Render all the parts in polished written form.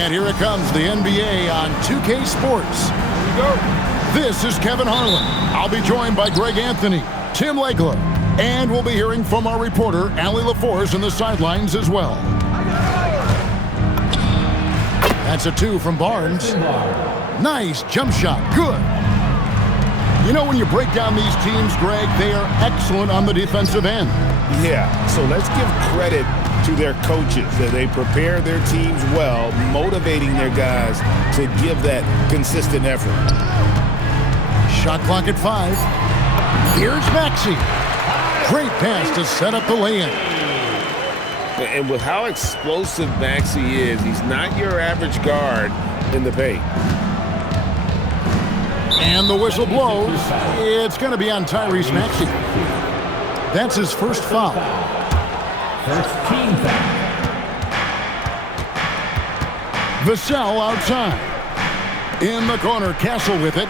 And here it comes, the NBA on 2K Sports. Here we go. This is Kevin Harlan. I'll be joined by Greg Anthony, Tim Legler, and we'll be hearing from our reporter, Allie LaForce, on the sidelines as well. That's a 2 from Barnes. Nice jump shot. Good. You know, when you break down these teams, Greg, they are excellent on the defensive end. Yeah, so let's give credit to their coaches that they prepare their teams well, motivating their guys to give that consistent effort. Shot clock at 5. Here's Maxey. Great pass to set up the lay-in. And with how explosive Maxey is, he's not your average guard in the paint. And the whistle blows. It's going to be on Tyrese Maxey. That's his first foul. First team foul. Vassell outside. In the corner, Castle with it.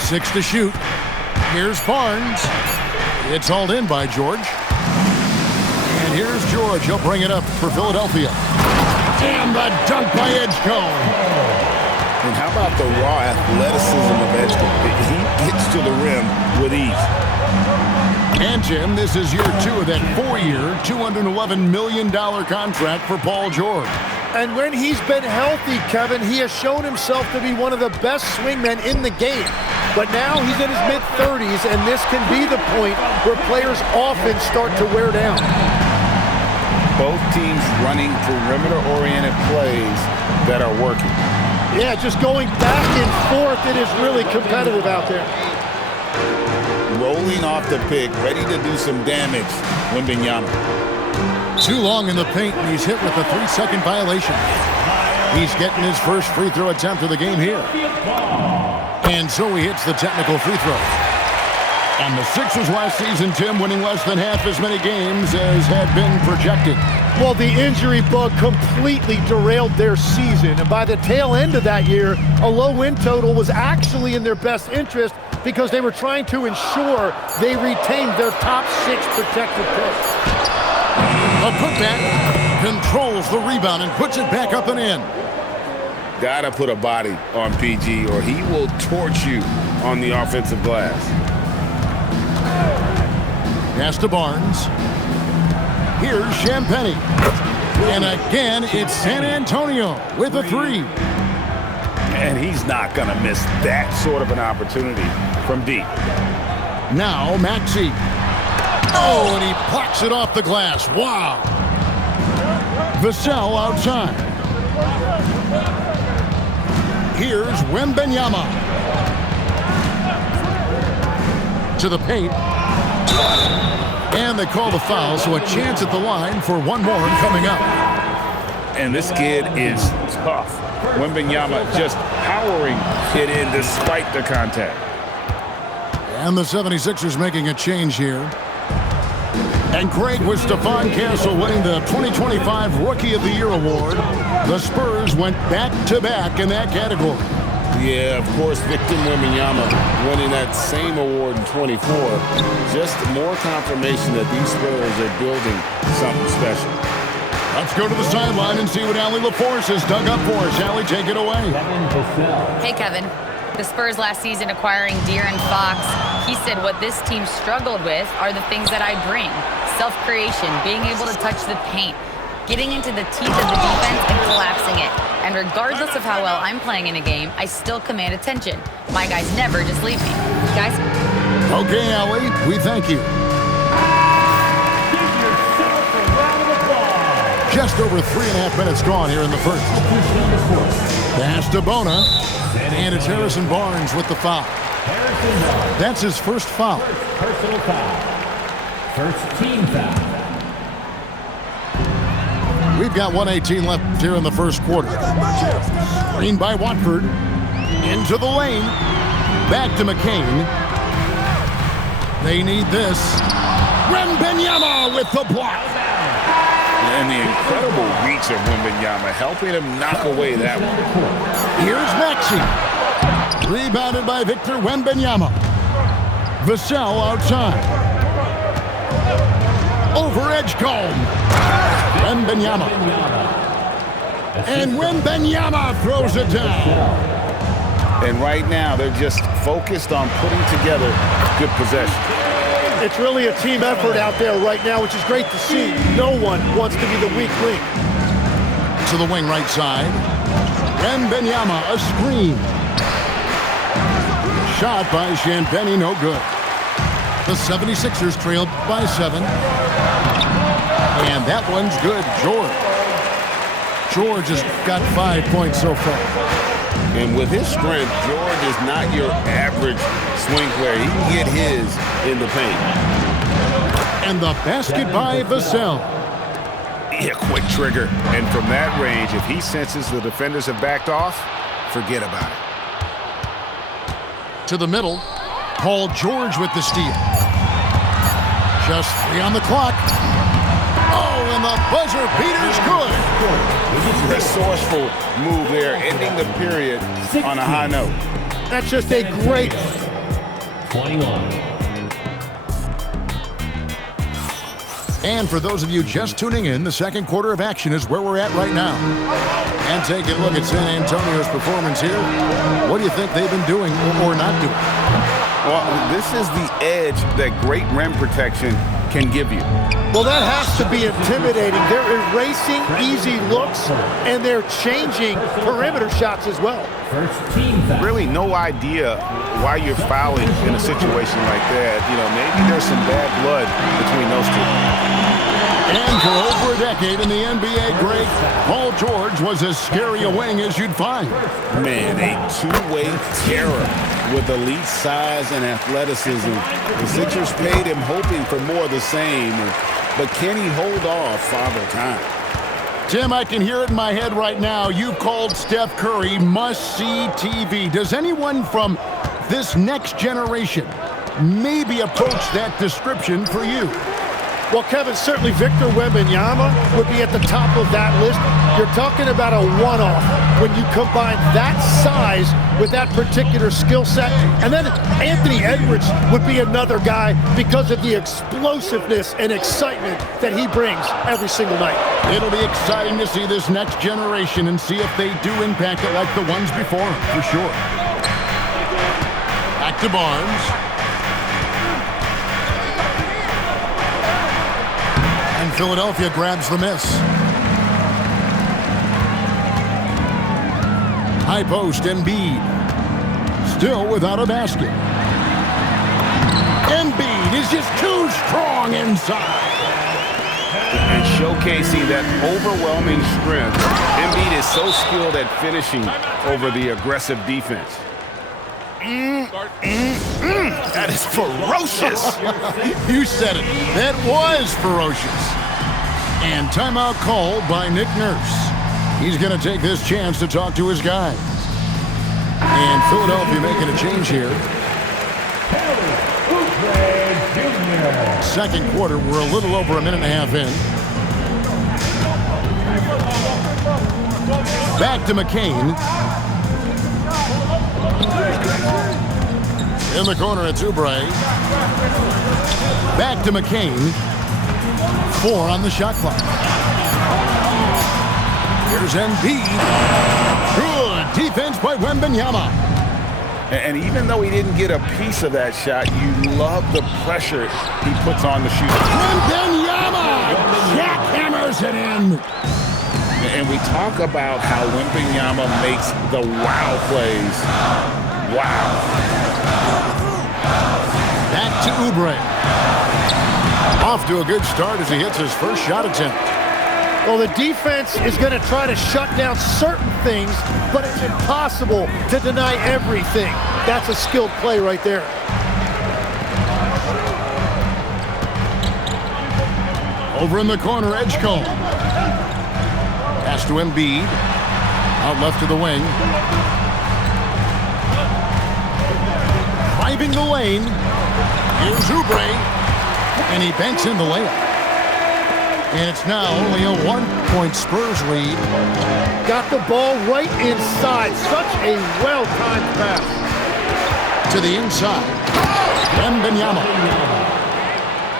6 to shoot. Here's Barnes. It's hauled in by George. And here's George. He'll bring it up for Philadelphia. And the dunk by Edgecombe. And how about the raw athleticism of Edgecombe? He gets to the rim with ease. And, Jim, this is year 2 of that 4-year, $211 million contract for Paul George. And when he's been healthy, Kevin, he has shown himself to be one of the best swingmen in the game. But now he's in his mid-30s, and this can be the point where players often start to wear down. Both teams running perimeter-oriented plays that are working. Yeah, just going back and forth, it is really competitive out there. Rolling off the pick, ready to do some damage, Wembanyama. Too long in the paint, and he's hit with a 3-second violation. He's getting his first free throw attempt of the game here. And so he hits the technical free throw. And the Sixers last season, Tim, winning less than half as many games as had been projected. Well, the injury bug completely derailed their season. And by the tail end of that year, a low win total was actually in their best interest because they were trying to ensure they retained their top 6 protected picks. A putback controls the rebound and puts it back up and in. Gotta put a body on PG or he will torch you on the offensive glass. Pass to Barnes. Here's Champagnie. And again, it's San Antonio with a 3. And he's not going to miss that sort of an opportunity from deep. Now Maxey. Oh, and he plucks it off the glass. Wow. Vassell outside. Here's Wembanyama. To the paint. And they call the foul, so a chance at the line for one more coming up. And this kid is tough. Wembanyama just powering it in despite the contact. And the 76ers making a change here. And Craig, with Stephon Castle winning the 2025 Rookie of the Year award, the Spurs went back-to-back in that category. Yeah, of course, Victor Wembanyama winning that same award in 24. Just more confirmation that these Spurs are building something special. Let's go to the sideline and see what Allie LaForce has dug up for us. Allie, take it away. Hey, Kevin. The Spurs last season acquiring De'Aaron Fox, he said what this team struggled with are the things that I bring. Self-creation, being able to touch the paint, getting into the teeth of the defense and collapsing it. And regardless of how well I'm playing in a game, I still command attention. My guys never just leave me. Guys? Okay, Allie, we thank you. Give yourself a round of applause. Just over 3.5 minutes gone here in the first. Pass to Bona. And it's Harrison Barnes with the foul. That's his first foul. First personal foul. First team foul. We've got 1:18 left here in the first quarter. Screen by Watford. Into the lane. Back to McCain. They need this. Wembanyama with the block. And the incredible reach of Wembanyama helping him knock away that one. Here's Maxey. Rebounded by Victor Wembanyama. Vassell outside. Over Edgecombe. Wembanyama. And Wembanyama throws it down. And right now, they're just focused on putting together good possession. It's really a team effort out there right now, which is great to see. No one wants to be the weak link. To the wing right side. Wembanyama, a screen. Shot by Champagnie, no good. The 76ers trailed by 7. And that one's good. George has got 5 points so far. And with his strength, George is not your average swing player. He can get his in the paint. And the basket by Vassell. Yeah, quick trigger. And from that range, if he senses the defenders have backed off, forget about it. To the middle. Paul George with the steal. Just 3 on the clock. Oh, and the buzzer beater's good. Resourceful move there, ending the period on a high note. That's just a great 21. And for those of you just tuning in, the second quarter of action is where we're at right now. And taking a look at San Antonio's performance here. What do you think they've been doing or not doing? Well, this is the edge that great rim protection can give you. Well, that has to be intimidating. They're erasing easy looks, and they're changing perimeter shots as well. First team foul. Really no idea why you're fouling in a situation like that. You know, maybe there's some bad blood between those two. And for over a decade in the NBA great, Paul George was as scary a wing as you'd find. Man, a two-way terror with elite size and athleticism. The Sixers paid him hoping for more of the same, but can he hold off Father Time? Tim, I can hear it in my head right now. You called Steph Curry must-see TV. Does anyone from this next generation maybe approach that description for you? Well, Kevin, certainly Victor Wembanyama would be at the top of that list. You're talking about a one-off when you combine that size with that particular skill set. And then Anthony Edwards would be another guy because of the explosiveness and excitement that he brings every single night. It'll be exciting to see this next generation and see if they do impact it like the ones before them, for sure. Back to Barnes. And Philadelphia grabs the miss. High post, Embiid. Still without a basket. Embiid is just too strong inside. And showcasing that overwhelming strength, Embiid is so skilled at finishing over the aggressive defense. That is ferocious. You said it. That was ferocious. And timeout called by Nick Nurse. He's going to take this chance to talk to his guys. And Philadelphia making a change here. Second quarter, we're a little over a minute and a half in. Back to McCain. In the corner, it's Oubre. Back to McCain. 4 on the shot clock. Here's Embiid. Good defense by Wembanyama. And even though he didn't get a piece of that shot, you love the pressure he puts on the shooter. Wembanyama jackhammers it in. And we talk about how Wembanyama makes the wow plays. Wow. Back to Oubre. Off to a good start as he hits his first shot attempt. Well, the defense is going to try to shut down certain things, but it's impossible to deny everything. That's a skilled play right there. Over in the corner, Edgecombe. Pass to Embiid. Out left to the wing. Driving the lane. Here's Oubre. And he banks in the layup. And it's now only a 1-point Spurs lead. Got the ball right inside. Such a well-timed pass. To the inside. Wembanyama.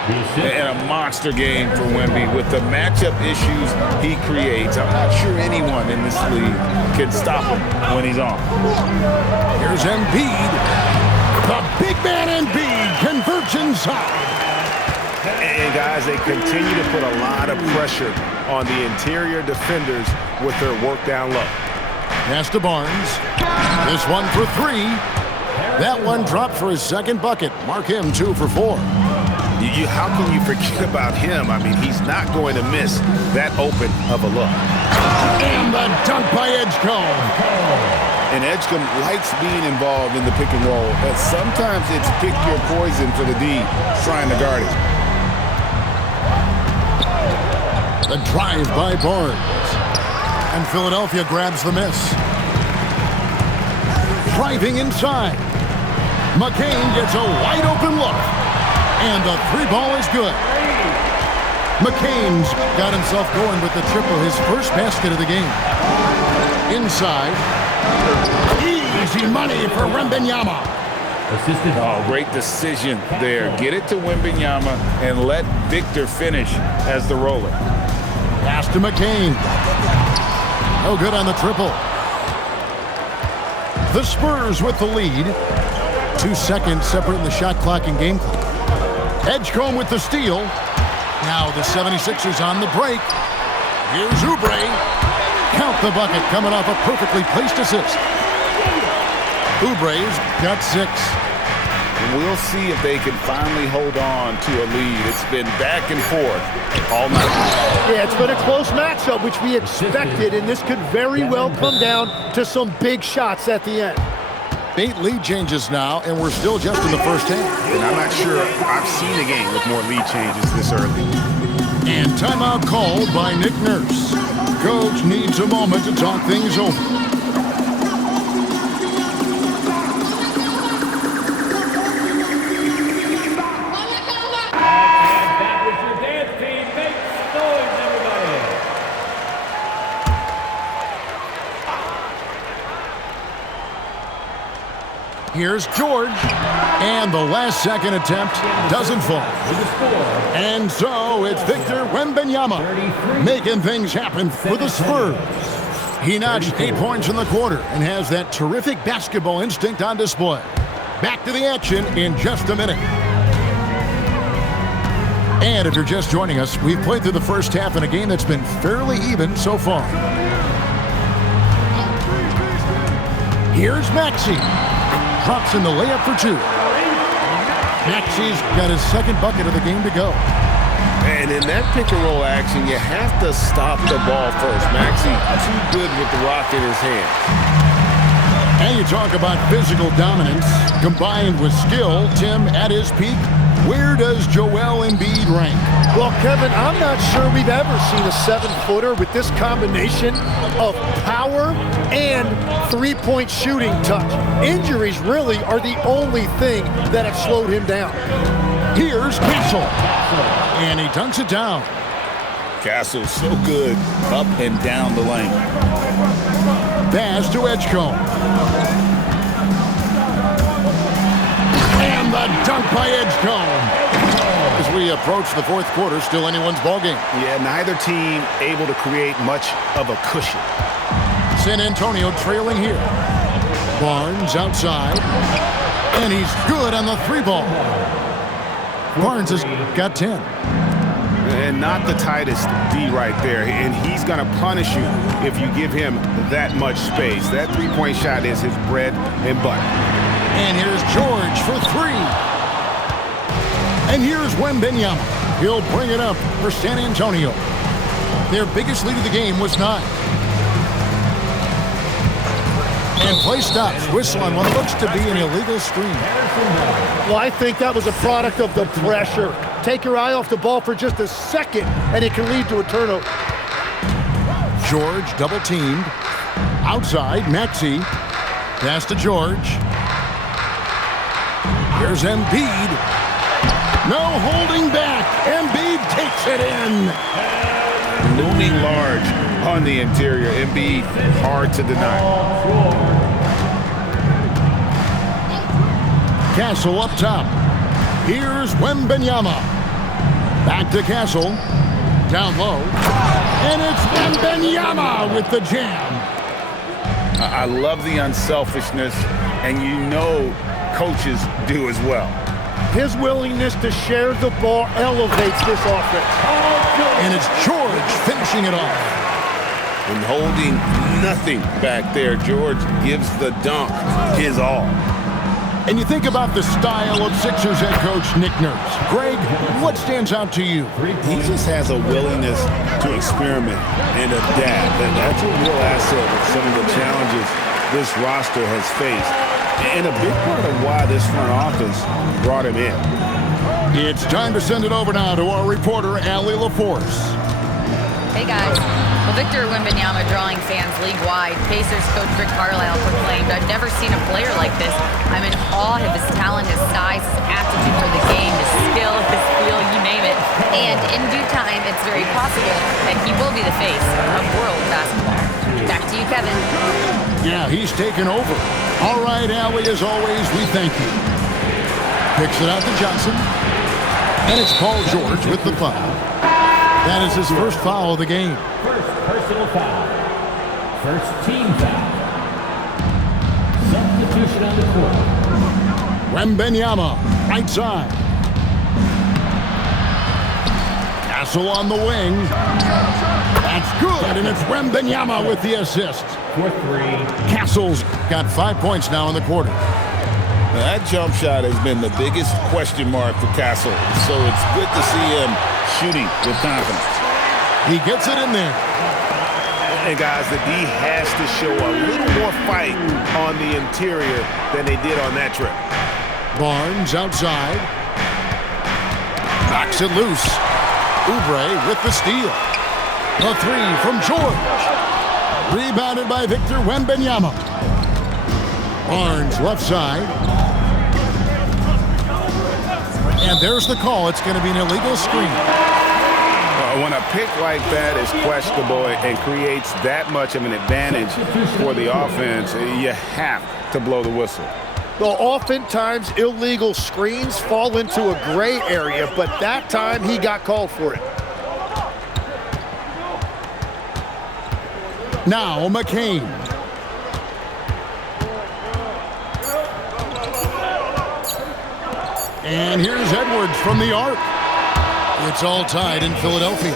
And a monster game for Wemby with the matchup issues he creates. I'm not sure anyone in this league can stop him when he's on. Here's Embiid. The big man Embiid converts inside. And guys, they continue to put a lot of pressure on the interior defenders with their work down low. Pass to Barnes. This one for three. That one dropped for his second bucket. Mark him 2 for 4. How can you forget about him? I mean, he's not going to miss that open of a look. And the dunk by Edgecombe. And Edgecombe likes being involved in the pick and roll, but sometimes it's pick your poison for the D trying to guard it. The drive by Barnes. And Philadelphia grabs the miss. Driving inside. McCain gets a wide open look. And the 3-ball is good. McCain's got himself going with the triple, his first basket of the game. Inside. Easy money for Wembanyama. Oh, great decision there. Get it to Wembanyama and let Victor finish as the roller. Pass to McCain. No good on the triple. The Spurs with the lead. 2 seconds separating the shot clock and game clock. Edgecombe with the steal. Now the 76ers on the break. Here's Oubre. Count the bucket coming off a perfectly placed assist. Oubre's got 6. We'll see if they can finally hold on to a lead. It's been back and forth all night. Yeah, it's been a close matchup, which we expected, and this could very well come down to some big shots at the end. 8 lead changes now, and we're still just in the first half. And I'm not sure I've seen a game with more lead changes this early. And timeout called by Nick Nurse. Coach needs a moment to talk things over. Here's George, and the last-second attempt doesn't fall. And so it's Victor Wembanyama making things happen for the Spurs. He notched 8 points in the quarter and has that terrific basketball instinct on display. Back to the action in just a minute. And if you're just joining us, we've played through the first half in a game that's been fairly even so far. Here's Maxey. Drops in the layup for 2. Maxey's got his second bucket of the game to go. And in that pick and roll action, you have to stop the ball first. Maxey too good with the rock in his hand. And you talk about physical dominance combined with skill. Tim, at his peak, where does Joel Embiid rank? Well, Kevin, I'm not sure we've ever seen a 7-footer with this combination of power and three-point shooting touch. Injuries really are the only thing that have slowed him down. Here's Castle. And he dunks it down. Castle's so good up and down the lane. Pass to Edgecombe. And the dunk by Edgecombe. As we approach the fourth quarter, still anyone's ballgame. Yeah, neither team able to create much of a cushion. San Antonio trailing here. Barnes outside. And he's good on the 3-ball. Barnes has got 10. And not the tightest D right there. And he's going to punish you if you give him that much space. That 3-point shot is his bread and butter. And here's George for 3. And here's Wembanyama. He'll bring it up for San Antonio. Their biggest lead of the game was 9. And play stops. Whistle on what looks to be an illegal screen. Well, I think that was a product of the pressure. Take your eye off the ball for just a second, and it can lead to a turnover. George double-teamed. Outside, Maxey. Pass to George. Here's Embiid. No holding back. Embiid takes it in. Looming large on the interior. Embiid, hard to deny. Castle up top. Here's Wembanyama. Back to Castle. Down low. And it's Wembanyama with the jam. I love the unselfishness, and you know coaches do as well. His willingness to share the ball elevates this offense. And it's George finishing it off. And holding nothing back there, George gives the dunk his all. And you think about the style of Sixers head coach Nick Nurse. Greg, what stands out to you? He just has a willingness to experiment and adapt. And that's a real asset with some of the challenges this roster has faced. And a big part of why this front office brought him in. It's time to send it over now to our reporter, Allie LaForce. Hey, guys. Well, Victor Wembanyama drawing fans league-wide. Pacers coach Rick Carlisle proclaimed, "I've never seen a player like this. I'm in awe of his talent, his size, his aptitude for the game, his skill, his feel, you name it. And in due time, it's very possible that he will be the face of world basketball." Back to you, Kevin. Yeah, he's taken over. All right, Allie, as always, we thank you. Picks it out to Johnson. And it's Paul George with the foul. That is his first foul of the game. First personal foul. First team foul. Substitution on the court. Wembanyama, right side. Castle on the wing. That's good, and it's Wembanyama with the assist. For three. Castle's got 5 points now in the quarter. Now, that jump shot has been the biggest question mark for Castle, so it's good to see him shooting with confidence. He gets it in there. And guys, the D has to show a little more fight on the interior than they did on that trip. Barnes outside. Knocks it loose. Oubre with the steal. A three from George. Rebounded by Victor Wembanyama. Barnes left side. And there's the call. It's going to be an illegal screen. When a pick like that is questionable and creates that much of an advantage for the offense, you have to blow the whistle. Well, oftentimes illegal screens fall into a gray area, but that time he got called for it. Now McCain. And here's Edwards from the arc. It's all tied in Philadelphia.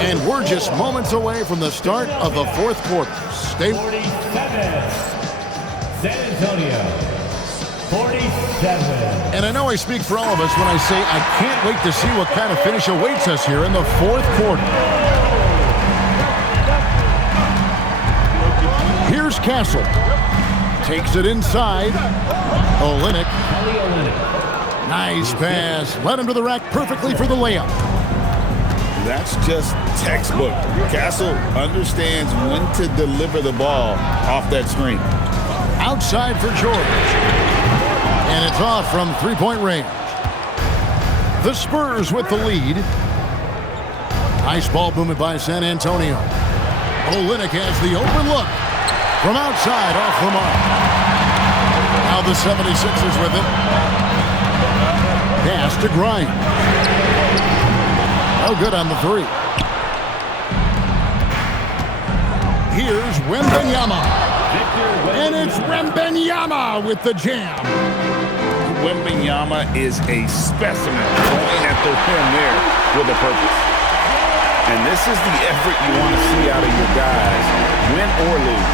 And we're just moments away from the start of the fourth quarter. Stay. 47. San Antonio. 47. And I know I speak for all of us when I say I can't wait to see what kind of finish awaits us here in the fourth quarter. Here's Castle. Takes it inside. Olynyk. Kelly Olynyk. Nice pass. Led him to the rack perfectly for the layup. That's just textbook. Castle understands when to deliver the ball off that screen. Outside for George. And it's off from three-point range. The Spurs with the lead. Nice ball movement by San Antonio. Olynyk has the open look. From outside, off the mark. Now the 76ers with it. Pass to Grimes. No good on the three. Here's Wembanyama. And it's Wembanyama with the jam. Wembanyama is a specimen going at the rim there with a purpose. And this is the effort you want to see out of your guys, win or lose.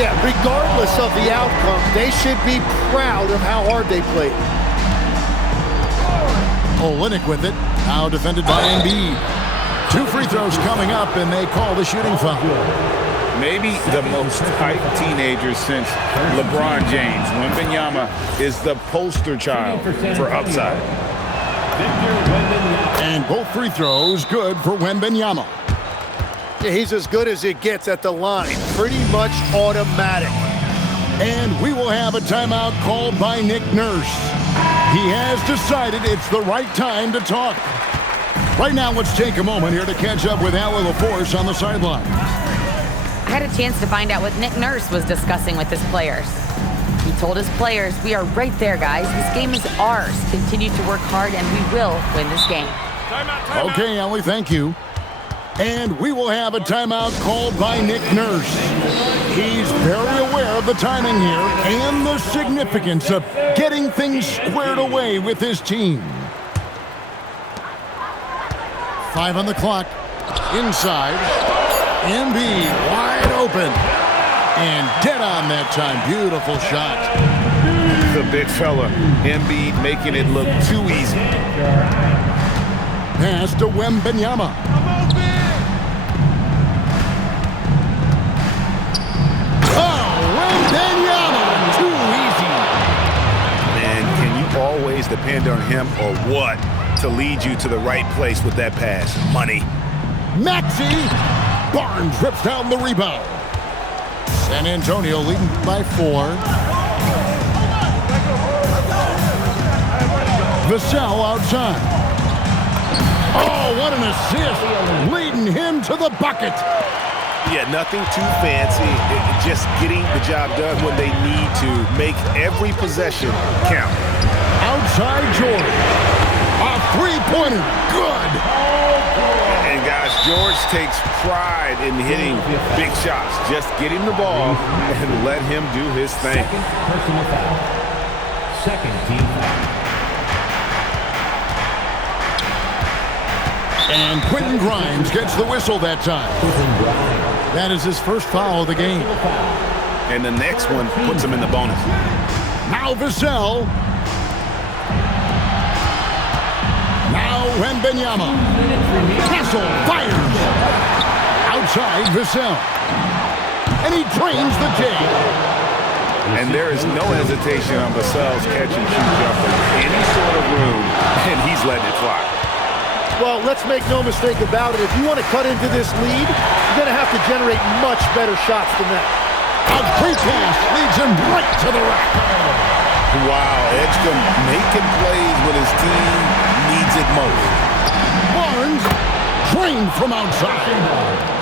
Yeah, regardless of the outcome, they should be proud of how hard they played. Olynyk with it. Now defended by Embiid. 2 free throws coming up, and they call the shooting foul. Maybe the most hyped teenager since LeBron James. Wembanyama is the poster child for upside. And both free throws good for Wembanyama. Yeah, he's as good as it gets at the line. Pretty much automatic. And we will have a timeout called by Nick Nurse. He has decided it's the right time to talk. Right now, let's take a moment here to catch up with Allie LaForce on the sidelines. I had a chance to find out what Nick Nurse was discussing with his players. He told his players, "We are right there, guys. This game is ours. Continue to work hard, and we will win this game." Okay, Ellie, thank you. And we will have a timeout called by Nick Nurse. He's very aware of the timing here and the significance of getting things squared away with his team. 5 on the clock. Inside. Embiid wide open. And dead on that time. Beautiful shot. The big fella, Embiid, making it look too easy. Pass to Wembanyama. Too easy. Man, can you always depend on him or what to lead you to the right place with that pass? Money. Maxey. Barnes rips down the rebound. San Antonio leading by 4. Vassell outside. Oh, what an assist. Leading him to the bucket. Yeah, nothing too fancy. Just getting the job done when they need to. Make every possession count. Outside George. A three-pointer. Good. And guys, George takes pride in hitting big shots. Just get him the ball and let him do his thing. Second personal foul. Second team foul. And Quentin Grimes gets the whistle that time. That is his first foul of the game. And the next one puts him in the bonus. Now Vassell. Now Wembanyama. Castle fires. Outside Vassell. And he drains the J. And there is no hesitation on Vassell's catch-and-shoot jumper. Any sort of room, and he's letting it fly. Well, let's make no mistake about it. If you want to cut into this lead, you're going to have to generate much better shots than that. A free pass leads him right to the rack. Wow, Edgecombe making plays when his team needs it most. Barnes drained from outside.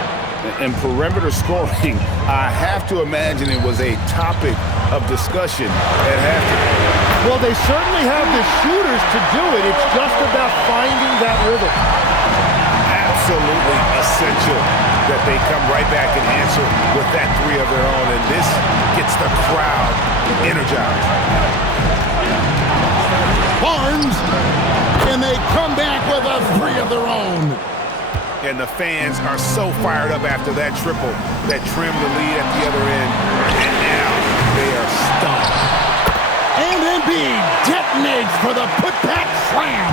And perimeter scoring, I have to imagine it was a topic of discussion at halftime. Well, they certainly have the shooters to do it. It's just about finding that rhythm. Absolutely essential that they come right back and answer with that three of their own, and this gets the crowd energized. Barnes, and they come back with a three of their own. And the fans are so fired up after that triple that trimmed the lead at the other end, and now they are stunned. And Embiid detonates for the putback slam.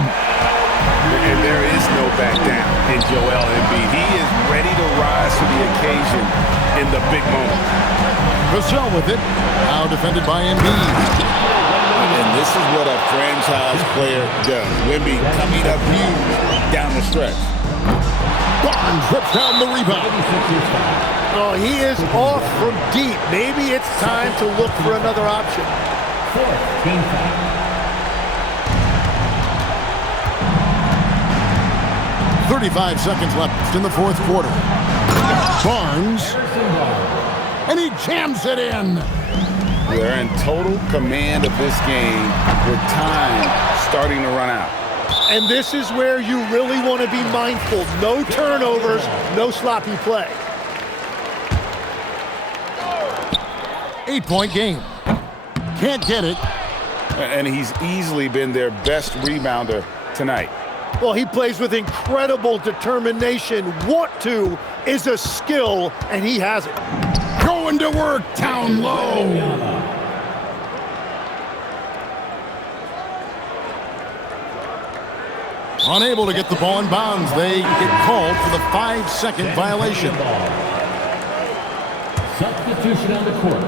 And there is no back down in Joel Embiid. He is ready to rise to the occasion in the big moment. Vassell with it. Now defended by Embiid. And this is what a franchise player does. Wemby coming up huge down the stretch. Barnes rips down the rebound. Oh, he is off from deep. Maybe it's time to look for another option. Fourth team foul. 35 seconds left in the fourth quarter. Barnes. And he jams it in. They're in total command of this game with time starting to run out. And this is where you really want to be mindful. No turnovers, no sloppy play. 8-point game. Can't get it. And he's easily been their best rebounder tonight. Well, he plays with incredible determination. Want to is a skill, and he has it. Going to work down low. Unable to get the ball in bounds. They get called for the 5-second violation. Substitution on the court.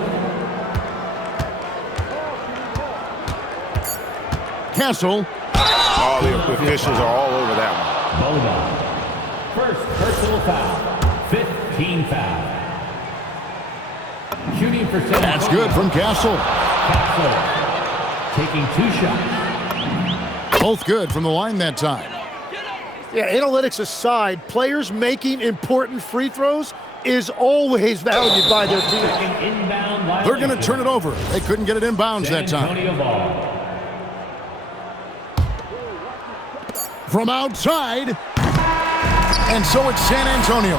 Castle. All the officials are all over that one. Bowman. First personal foul. 15 foul. Shooting for San That's Antonio. good from Castle. Castle taking 2 shots. Both good from the line that time. Yeah, analytics aside, players making important free throws is always valued by their team. They're going to turn it over. They couldn't get it in bounds that time. from outside. And so it's San Antonio.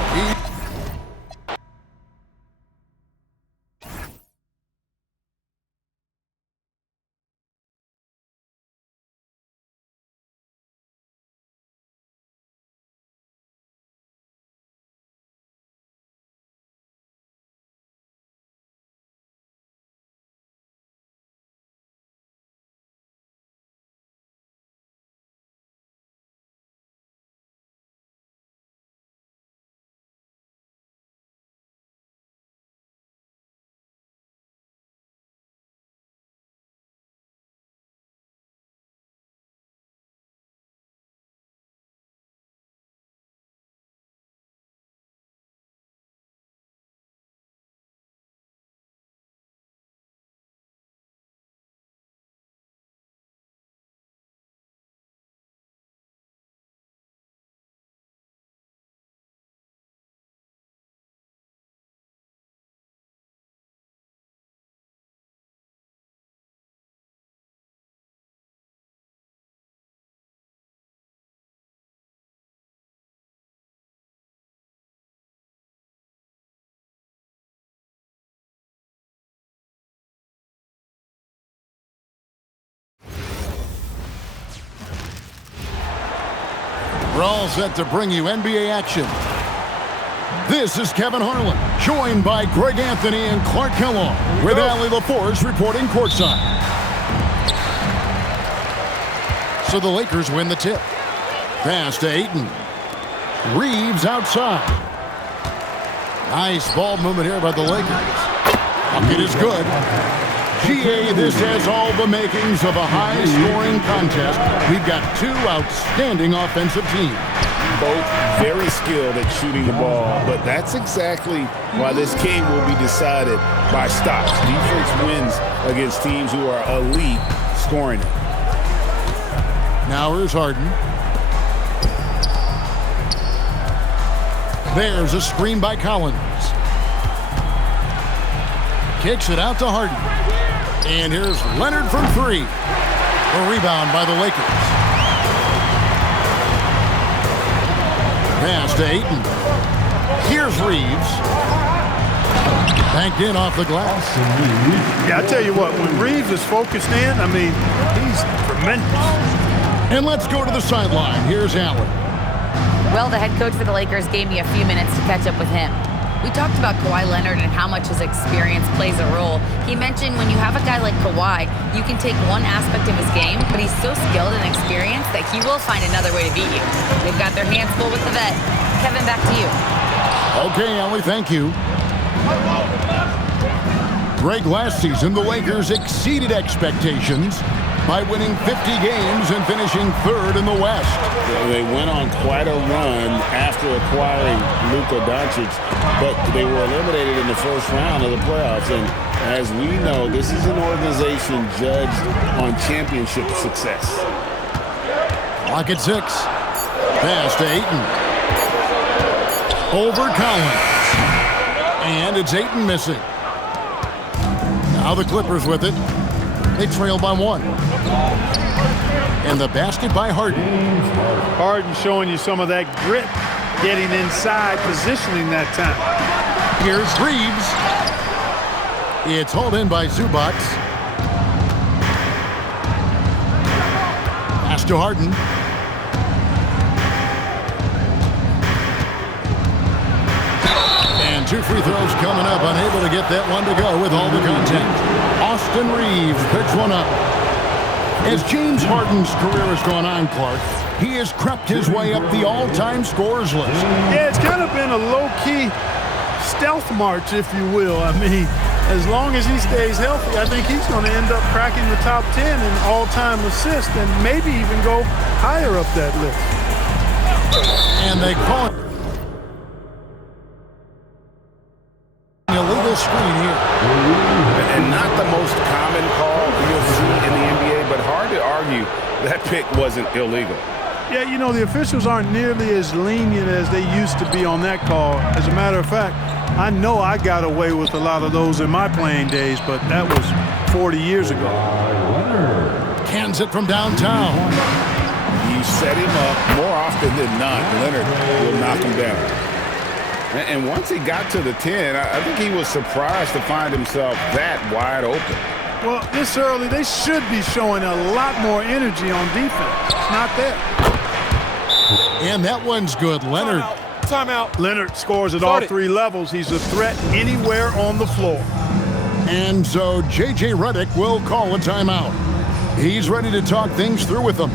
We're all set to bring you NBA action. This is Kevin Harlan, joined by Greg Anthony and Clark Kellogg, with Allie LaForce reporting courtside. So the Lakers win the tip. Pass to Ayton. Reeves outside. Nice ball movement here by the Lakers. Bucket is good. GA, this has all the makings of a high-scoring contest. We've got two outstanding offensive teams. Both very skilled at shooting the ball, but that's exactly why this game will be decided by stops. Defense wins against teams who are elite scoring it. Now here's Harden. There's a screen by Collins. Kicks it out to Harden. And here's Leonard from three. A rebound by the Lakers. Pass to Ayton. Here's Reeves. Banked in off the glass. Yeah, I tell you what, when Reeves is focused in, I mean, he's tremendous. And let's go to the sideline. Here's Allen. Well, the head coach for the Lakers gave me a few minutes to catch up with him. We talked about Kawhi Leonard and how much his experience plays a role. He mentioned when you have a guy like Kawhi, you can take one aspect of his game, but he's so skilled and experienced that he will find another way to beat you. They've got their hands full with the vet. Kevin, back to you. Okay, Allie, thank you. Greg, last season, the Lakers exceeded expectations by winning 50 games and finishing third in the West. They went on quite a run after acquiring Luka Doncic, but they were eliminated in the first round of the playoffs. And as we know, this is an organization judged on championship success. Clock at 6. Pass to Ayton. Over Collins. And it's Ayton missing. Now the Clippers with it. They trail by 1. And the basket by Harden. Harden showing you some of that grit, getting inside, positioning that time. Here's Reeves. It's hauled in by Zubac. Pass to Harden. And 2 free throws coming up. Unable to get that one to go with all the contact. Austin Reeves picks one up. As James Harden's career has gone on, Clark, he has crept his way up the all-time scorers list. Yeah, it's kind of been a low-key stealth march, if you will. I mean, as long as he stays healthy, I think he's going to end up cracking the top 10 in all-time assists and maybe even go higher up that list. And they call it an illegal screen here. And not the most common call you'll see in the NBA, but hard to argue that pick wasn't illegal. Yeah, you know, the officials aren't nearly as lenient as they used to be on that call. As a matter of fact, I know I got away with a lot of those in my playing days, but that was 40 years ago. Cans it from downtown. you set him up, more often than not, Leonard will knock him down. And once he got to the 10, I think he was surprised to find himself that wide open. Well, this early, they should be showing a lot more energy on defense. It's not there. And that one's good. Leonard. Timeout. Leonard scores at all three levels. He's a threat anywhere on the floor. And so J.J. Redick will call a timeout. He's ready to talk things through with them.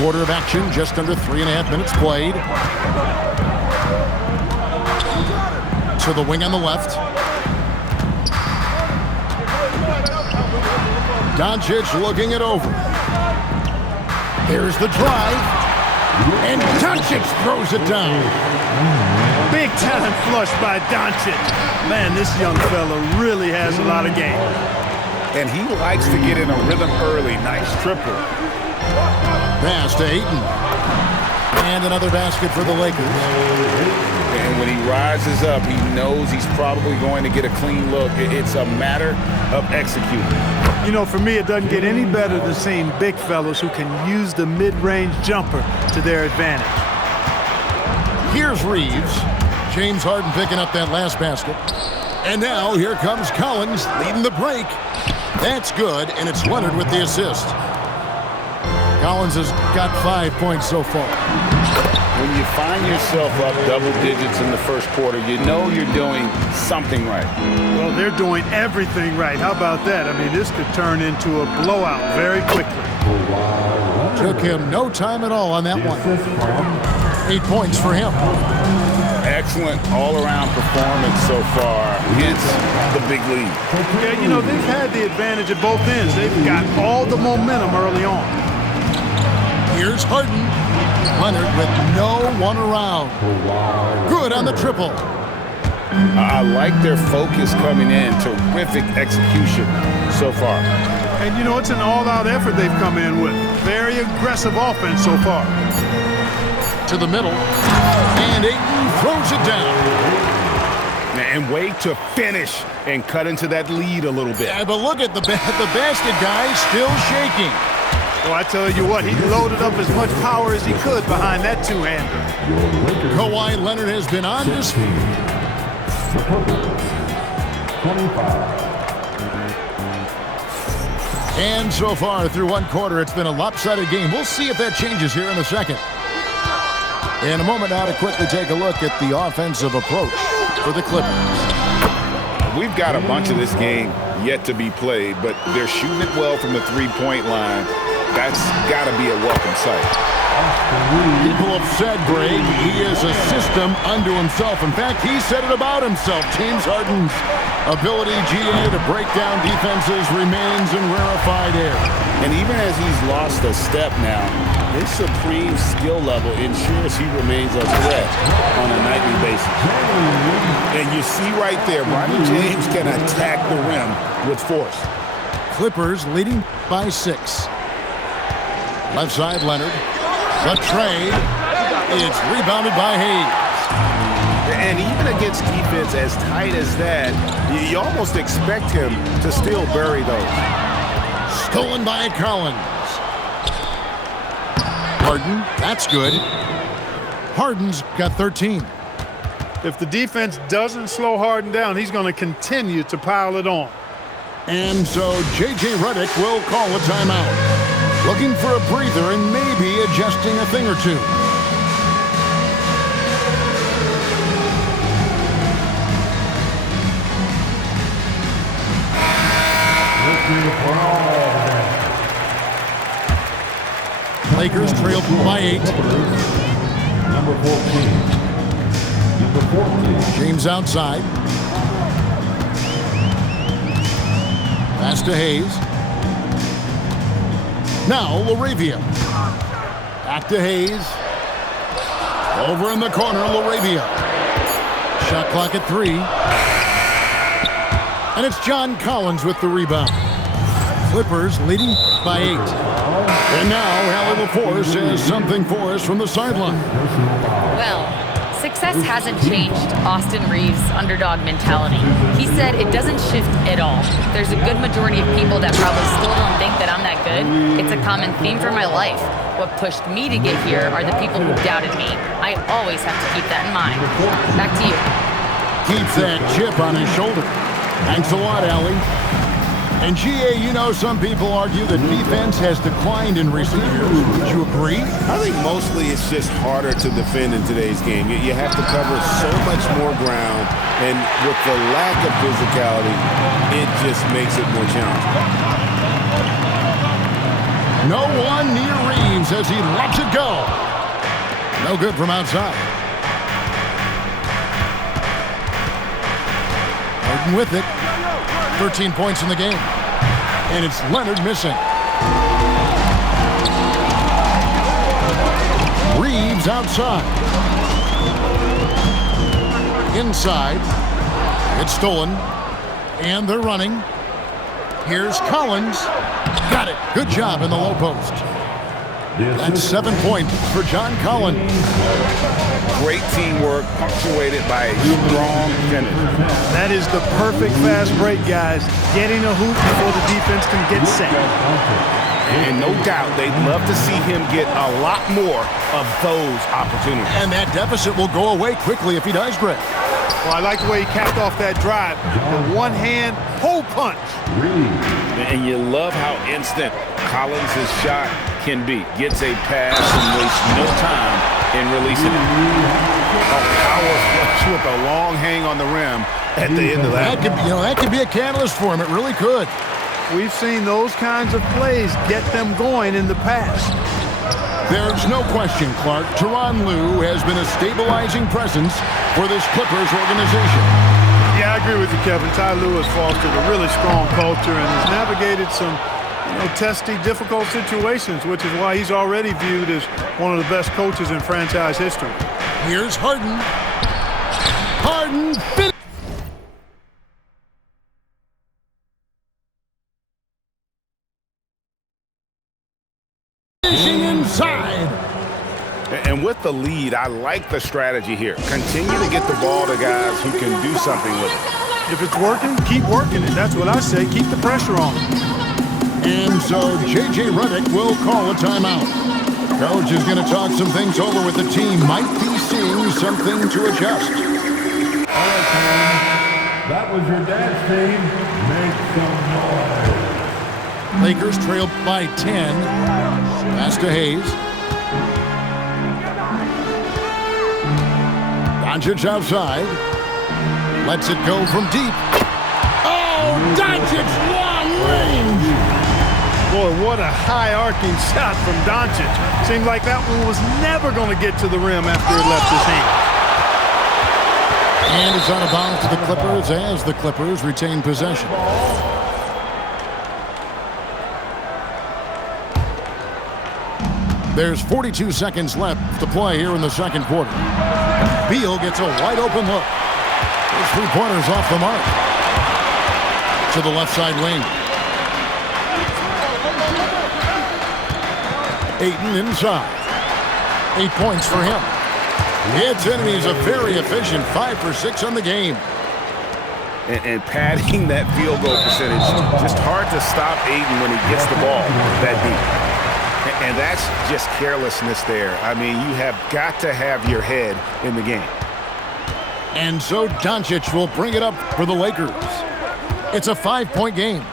Quarter of action, just under 3.5 minutes played. To the wing on the left. Doncic looking it over. Here's the drive. And Doncic throws it down. Big talent flush by Doncic. Man, this young fella really has a lot of game. And he likes to get in a rhythm early. Nice triple. Pass to Ayton. And another basket for the Lakers. And when he rises up, he knows he's probably going to get a clean look. It's a matter of executing. You know, for me, it doesn't get any better than seeing big fellas who can use the mid-range jumper to their advantage. Here's Reeves. James Harden picking up that last basket. And now here comes Collins leading the break. That's good, and it's Leonard with the assist. Collins has got 5 points so far. When you find yourself up double digits in the first quarter, you know you're doing something right. Well, they're doing everything right. How about that? I mean, this could turn into a blowout very quickly. Took him no time at all on that one. 8 points for him. Excellent all-around performance so far. Hence the big lead. Yeah, you know, they've had the advantage at both ends. They've got all the momentum early on. Here's Harden. Leonard with no one around. Good on the triple. I like their focus coming in. Terrific execution so far. And, you know, it's an all-out effort they've come in with. Very aggressive offense so far. To the middle. And Ayton throws it down. And wait to finish and cut into that lead a little bit. Yeah, but look at the basket guy still shaking. Well, I tell you what, he loaded up as much power as he could behind that two-hander. Kawhi Leonard has been on display. 25. And so far through one quarter, it's been a lopsided game. We'll see if that changes here in a second. In a moment now to quickly take a look at the offensive approach for the Clippers. We've got a bunch of this game yet to be played, but they're shooting it well from the three-point line. That's got to be a welcome sight. People have said, Greg, he is a system unto himself. In fact, he said it about himself. James Harden's ability, GA, to break down defenses remains in rarefied air. And even as he's lost a step now, his supreme skill level ensures he remains a threat on a nightly basis. And you see right there, Bronny James can attack the rim with force. Clippers leading by 6. Left side, Leonard. The trade. It's rebounded by Hayes. And even against defense as tight as that, you almost expect him to still bury those. Stolen by Collins. Harden, that's good. Harden's got 13. If the defense doesn't slow Harden down, he's going to continue to pile it on. And so J.J. Redick will call a timeout. Looking for a breather and maybe adjusting a thing or two. Lakers trail by 8. Number 14. Number 14. James outside. Pass to Hayes. Now LaRavia. Back to Hayes. Over in the corner, LaRavia. Shot clock at 3. And it's John Collins with the rebound. Clippers leading by 8. And now Allie LaForce has something for us from the sideline. Well, success hasn't changed Austin Reeves' underdog mentality. He said it doesn't shift at all. There's a good majority of people that probably still don't think that I'm that good. It's a common theme for my life. What pushed me to get here are the people who doubted me. I always have to keep that in mind. Back to you. Keeps that chip on his shoulder. Thanks a lot, Allie. And GA, you know, some people argue that defense has declined in recent years. Would you agree? I think mostly it's just harder to defend in today's game. You have to cover so much more ground, and with the lack of physicality, it just makes it more challenging. No one near Reeves as he lets it go. No good from outside. Harden with it. 13 points in the game. And it's Leonard missing. Reeves outside. Inside. It's stolen. And they're running. Here's Collins. Got it. Good job in the low post. That's 7 points for John Collins. Great teamwork, punctuated by a strong finish. That is the perfect fast break, guys. Getting a hoop before the defense can get set. And no doubt, they'd love to see him get a lot more of those opportunities. And that deficit will go away quickly if he does, Greg. Well, I like the way he capped off that drive. The one-hand hole punch. And you love how instant Collins' shot can be. Gets a pass and wastes no time in releasing it. A power flush with a long hang on the rim at the end of that. That could be a catalyst for him. It really could. We've seen those kinds of plays get them going in the past. There's no question, Clark. Tyronn Lue has been a stabilizing presence for this Clippers organization. Yeah, I agree with you, Kevin. Ty Lue has fostered a really strong culture and has navigated some testy, difficult situations, which is why he's already viewed as one of the best coaches in franchise history. Here's Harden. Harden finishing inside. And with the lead, I like the strategy here. Continue to get the ball to guys who can do something with it. If it's working, keep working it. That's what I say. Keep the pressure on. And so J.J. Redick will call a timeout. Coach is going to talk some things over with the team. Might be seeing something to adjust. All right, Tom. That was your dance team. Make some noise. Lakers trail by 10. Pass to Hayes. Doncic outside. Lets it go from deep. Oh, Doncic long range. Boy, what a high-arcing shot from Doncic. Seemed like that one was never going to get to the rim after it left his hand. And it's out of bounds to the Clippers as the Clippers retain possession. There's 42 seconds left to play here in the second quarter. Beal gets a wide-open look. His three-pointers off the mark. To the left side wing. Ayton inside. 8 points for him. Anthony is a very efficient 5 for 6 on the game. And padding that field goal percentage, just hard to stop Ayton when he gets the ball that deep. And that's just carelessness there. I mean, you have got to have your head in the game. And so Doncic will bring it up for the Lakers. It's a 5-point game.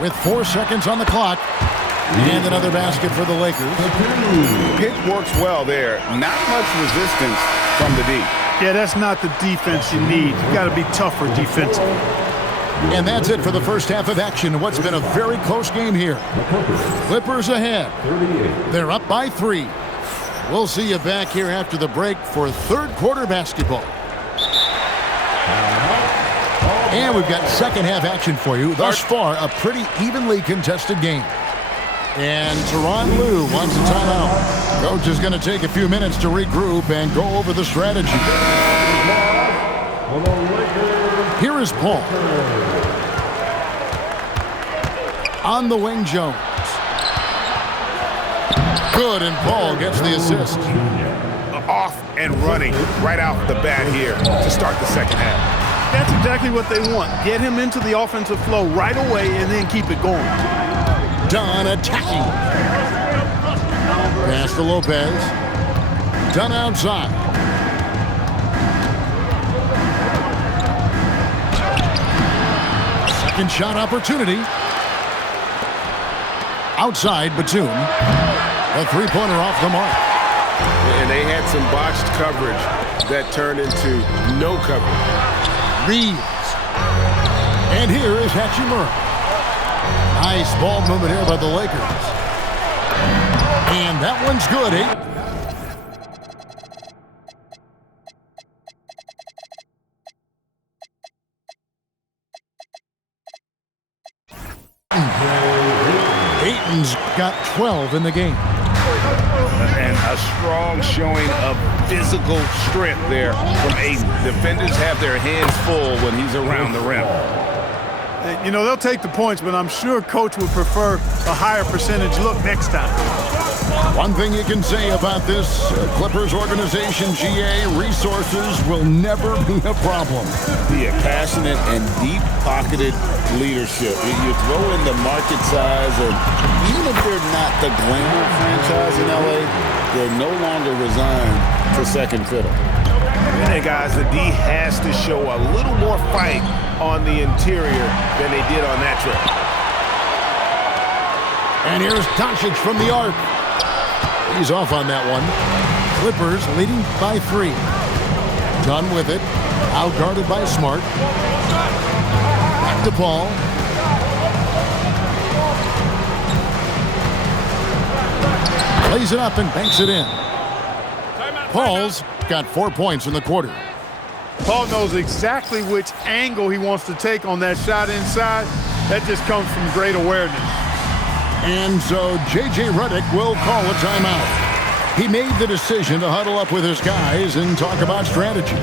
With 4 seconds on the clock. And another basket for the Lakers. Pick works well there. Not much resistance from the D. Yeah, that's not the defense you need. You got to be tougher defensively. And that's it for the first half of action. What's been a very close game here. Clippers ahead. They're up by 3. We'll see you back here after the break for third quarter basketball. And we've got second half action for you. Thus far, a pretty evenly contested game. And Tyronn Lue wants a timeout. Coach is going to take a few minutes to regroup and go over the strategy. Here is Paul. On the wing, Jones. Good, and Paul gets the assist. Off and running right out the bat here to start the second half. That's exactly what they want. Get him into the offensive flow right away and then keep it going. Dunn attacking. Pass to Lopez. Dunn outside. Second shot opportunity. Outside, Batum. A three-pointer off the mark. And they had some botched coverage that turned into no coverage. Reeves. And here is Hachimura. Nice ball movement here by the Lakers. And that one's good. Ayton's got 12 in the game. And a strong showing of physical strength there from Ayton. Defenders have their hands full when he's around the rim. You know, they'll take the points, but I'm sure Coach would prefer a higher percentage look next time. One thing you can say about this Clippers organization, GA, resources will never be a problem. Be a passionate and deep-pocketed leadership. You throw in the market size, and even if they're not the glamour franchise in LA, they're no longer resigned to second fiddle. Hey guys, the D has to show a little more fight on the interior than they did on that trip. And here's Doncic from the arc. He's off on that one. Clippers leading by 3. Done with it. Outguarded by Smart. Back to Paul. Plays it up and banks it in. Paul's got 4 points in the quarter. Paul knows exactly which angle he wants to take on that shot inside. That just comes from great awareness. And so J.J. Redick will call a timeout. He made the decision to huddle up with his guys and talk about strategy.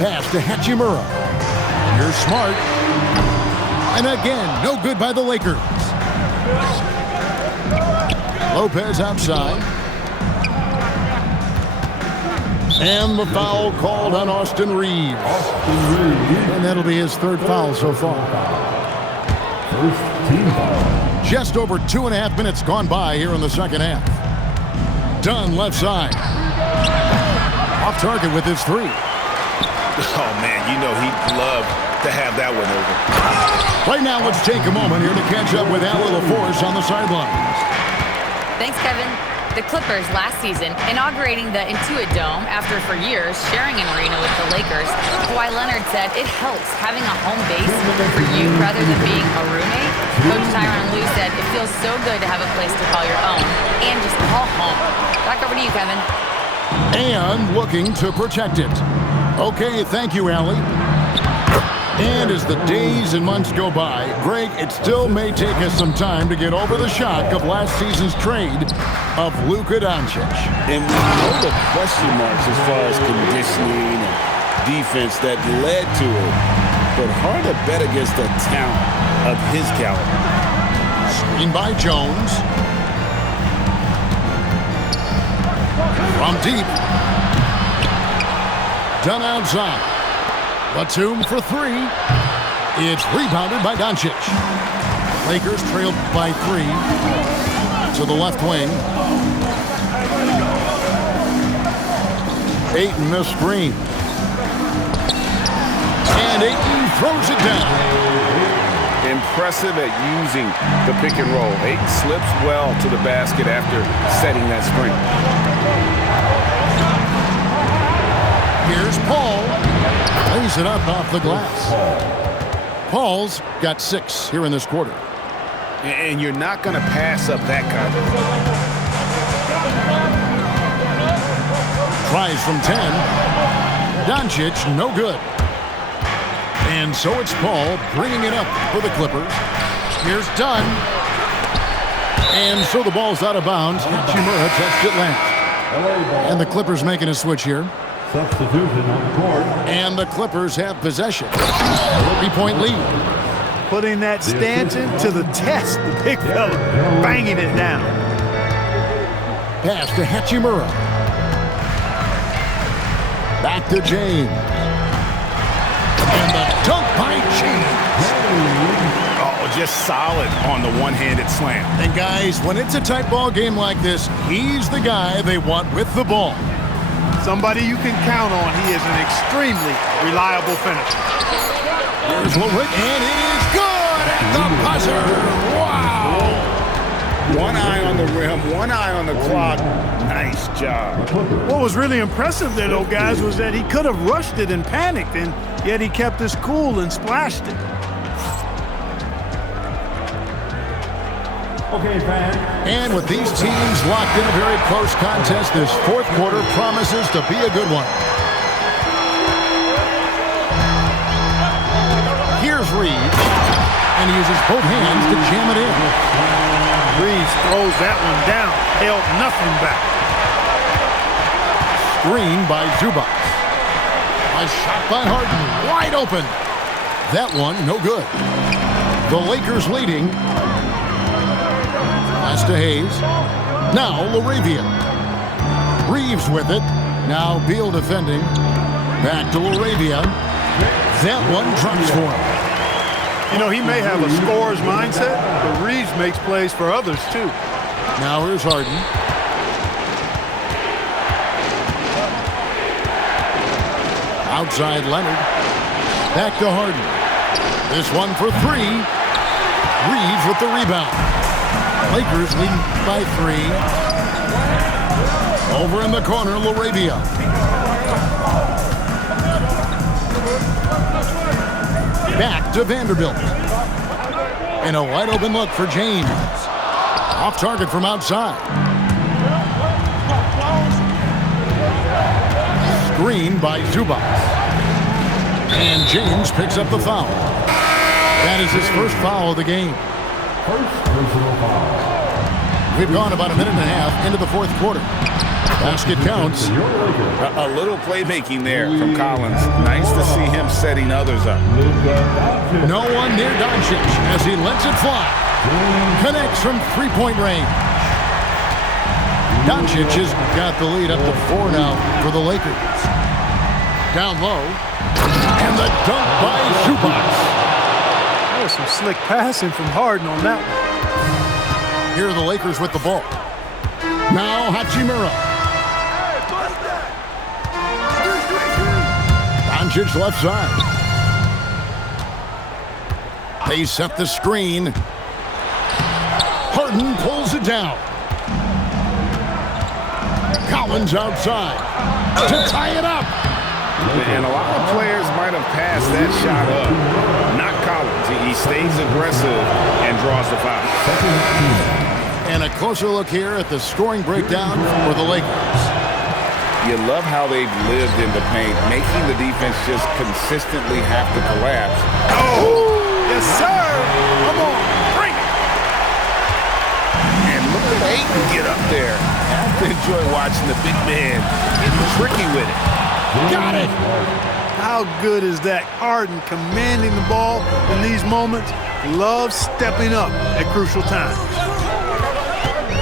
Pass to Hachimura. Here's Smart. And again, no good by the Lakers. Lopez outside. And the foul called on Austin Reeves. And that'll be his 3rd foul so far. First team foul. Just over 2.5 minutes gone by here in the second half. Dunn left side. Off target with his 3. Oh man, you know he'd love to have that one over. Right now, let's take a moment here to catch up with Allie LaForce on the sidelines. Thanks, Kevin. The Clippers last season inaugurating the Intuit Dome after for years sharing an arena with the Lakers. Kawhi Leonard said it helps having a home base for you rather than being a roommate. Coach Tyronn Lue said it feels so good to have a place to call your own and just call home. Back over to you, Kevin. And looking to protect it. Okay, thank you, Allie. And as the days and months go by, Greg, it still may take us some time to get over the shock of last season's trade of Luka Doncic. And we know the question marks as far as conditioning and defense that led to it, but hard to bet against the talent of his caliber. Screen by Jones. From deep. Done outside. Batum for 3. It's rebounded by Doncic. Lakers trailed by 3 to the left wing. Ayton the screen. And Ayton throws it down. Impressive at using the pick and roll. Ayton slips well to the basket after setting that screen. Here's Paul. Lays it up off the glass. Paul's got 6 here in this quarter. And you're not going to pass up that kind of thing. Tries from 10. Doncic, no good. And so it's Paul bringing it up for the Clippers. Here's Dunn. And so the ball's out of bounds. Hachimura touched it last. And the Clippers making a switch here. Substitution on the court. And the Clippers have possession. 3-point lead. Putting that Stanton to the test. The big fella banging it down. Pass to Hachimura. Back to James. And the dunk by James. Oh, just solid on the one-handed slam. And guys, when it's a tight ball game like this, he's the guy they want with the ball. Somebody you can count on. He is an extremely reliable finisher. Here's Lewis, and it is good at the buzzer. Wow! One eye on the rim, one eye on the clock. Nice job. What was really impressive there, though, guys, was that he could have rushed it and panicked, and yet he kept his cool and splashed it. Okay, fans. And with these teams locked in a very close contest, this fourth quarter promises to be a good one. Here's Reeves, and he uses both hands to jam it in. Reeves throws that one down, held nothing back. Screen by Zubac. A shot by Harden, wide open. That one, no good. The Lakers leading. Pass to Hayes. Now LaRavia. Reeves with it. Now Beal defending. Back to LaRavia. That one drops for him. You know, he may have a scorer's mindset, but Reeves makes plays for others, too. Now here's Harden. Outside Leonard. Back to Harden. This one for three. Reeves with the rebound. Lakers leading by 3. Over in the corner, LaRavia. Back to Vanderbilt. And a wide open look for James. Off target from outside. Screen by Zubac. And James picks up the foul. That is his first foul of the game. We've gone about a minute and a half into the fourth quarter. Basket counts. A little playmaking there from Collins. Nice to see him setting others up. No one near Doncic as he lets it fly. Connects from three-point range. Doncic has got the lead up to 4 now for the Lakers. Down low. And the dunk by Zubac. That was some slick passing from Harden on that one. Here are the Lakers with the ball. Now Hachimura. Doncic left side. They set the screen. Harden pulls it down. Collins outside to tie it up. And a lot of players might have passed that shot up. Not Collins. He stays aggressive and draws the foul. And a closer look here at the scoring breakdown for the Lakers. You love how they've lived in the paint, making the defense just consistently have to collapse. Oh! Yes, sir! Come on, bring it! And look at Ayton get up there. I have to enjoy watching the big man getting tricky with it. Got it! How good is that? Harden commanding the ball in these moments. Loves stepping up at crucial times.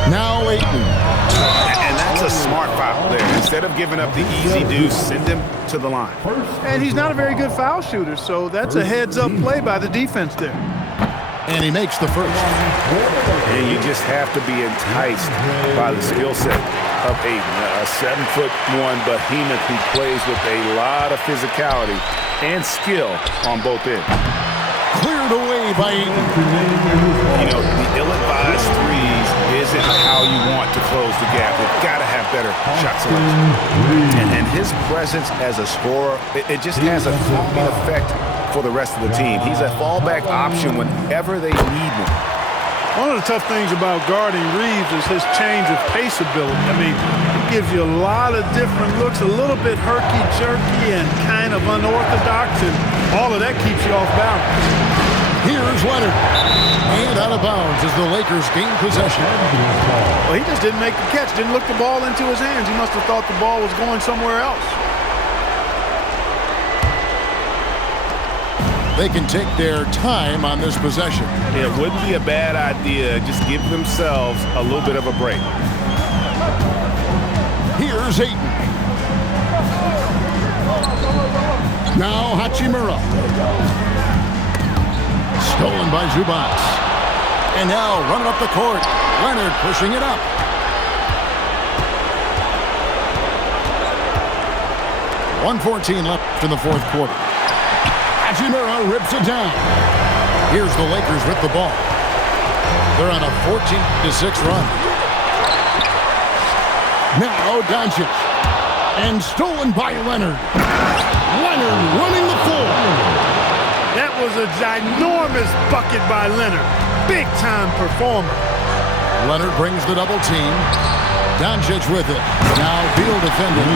Now Ayton. And that's a smart foul there. Instead of giving up the easy deuce, send him to the line. And he's not a very good foul shooter, so that's a heads-up play by the defense there. And he makes the first. And you just have to be enticed by the skill set of Ayton. A 7'1" behemoth who plays with a lot of physicality and skill on both ends. Cleared away by Ayton. You know, the ill-advised threes isn't how you want to close the gap. They've got to have better shot selection. And his presence as a scorer, it just has a calming effect for the rest of the team. He's a fallback option whenever they need one. One of the tough things about guarding Reeves is his change of pace ability. I mean, it gives you a lot of different looks, a little bit herky-jerky and kind of unorthodox, and all of that keeps you off balance. Here's Leonard. And out of bounds as the Lakers gain possession. Well, he just didn't make the catch, didn't look the ball into his hands. He must have thought the ball was going somewhere else. They can take their time on this possession. It wouldn't be a bad idea. Just give themselves a little bit of a break. Here's Ayton. Now Hachimura. Stolen by Zubac. And now running up the court. Leonard pushing it up. .114 left in the fourth quarter. Hachimura rips it down. Here's the Lakers with the ball. They're on a 14-6 run. Now Doncic. And stolen by Leonard. Leonard running the floor. That was a ginormous bucket by Leonard. Big-time performer. Leonard brings the double team. Doncic with it. Now Beal defending.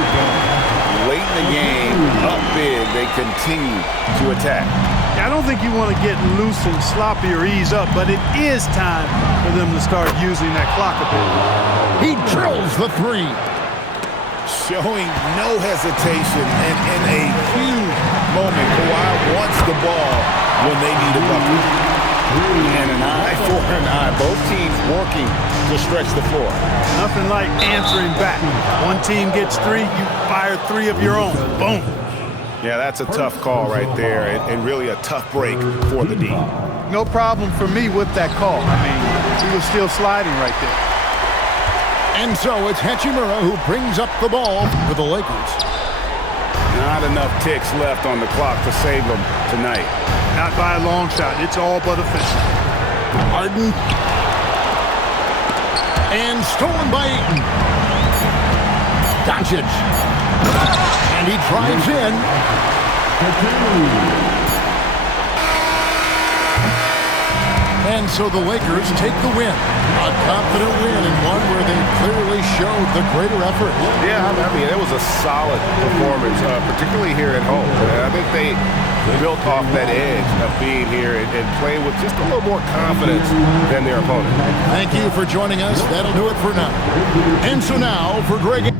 Late in the game, up big, they continue to attack. I don't think you want to get loose and sloppy or ease up, but it is time for them to start using that clock a bit. He drills the three. Showing no hesitation and in a huge moment. Kawhi wants the ball when they need a bucket. And an eye for an eye. Both teams working to stretch the floor. Nothing like answering back. One team gets three, you fire three of your own. Boom. Yeah, that's a tough call right there and really a tough break for the D. No problem for me with that call. I mean, he was still sliding right there. And so it's Hachimura who brings up the ball for the Lakers. Not enough ticks left on the clock to save them tonight. Not by a long shot. It's all but official. Harden. And stolen by Ayton. Doncic. And he drives in. And so the Lakers take the win. A confident win and one where they clearly showed the greater effort. Yeah, I mean, it was a solid performance, particularly here at home. I think they built off that edge of being here and playing with just a little more confidence than their opponent. Thank you for joining us. That'll do it for now. And so now for Greg.